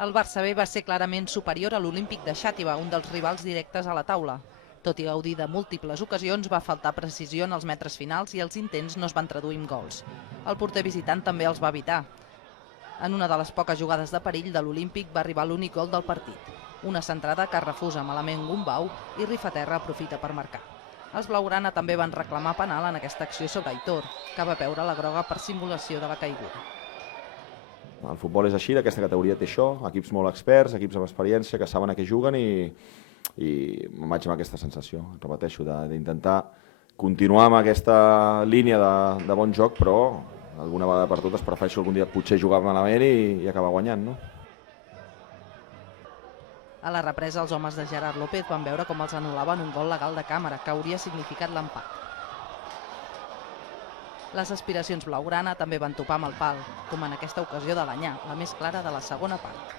El Barça B va ser clarament superior a l'Olímpic de Xàtiva, un dels rivals directes a la taula. Tot i gaudir de múltiples ocasions, va faltar precisió en els metres finals i els intents no es van traduir en gols. El porter visitant també els va evitar. En una de les poques jugades de perill de l'Olímpic va arribar l'únic gol del partit. Una centrada que refusa malament Gumbau i Rifaterra aprofita per marcar. Els blaugrana també van reclamar penal en aquesta acció sobre Aitor, que va veure la groga per simulació de la caiguda. El futbol és així, aquesta categoria té això, equips molt experts, equips amb experiència, que saben a què juguen i me'n vaig amb aquesta sensació, repeteixo, d'intentar continuar amb aquesta línia de bon joc, però alguna vegada per totes prefereixo algun dia potser jugar malament i acabar guanyant, no? A la represa, els homes de Gerard López van veure com els anul·laven un gol legal de càmera, que hauria significat l'empat. Les aspiracions blaugrana també van topar amb el pal, com en aquesta ocasió de l'Anyà, la més clara de la segona part.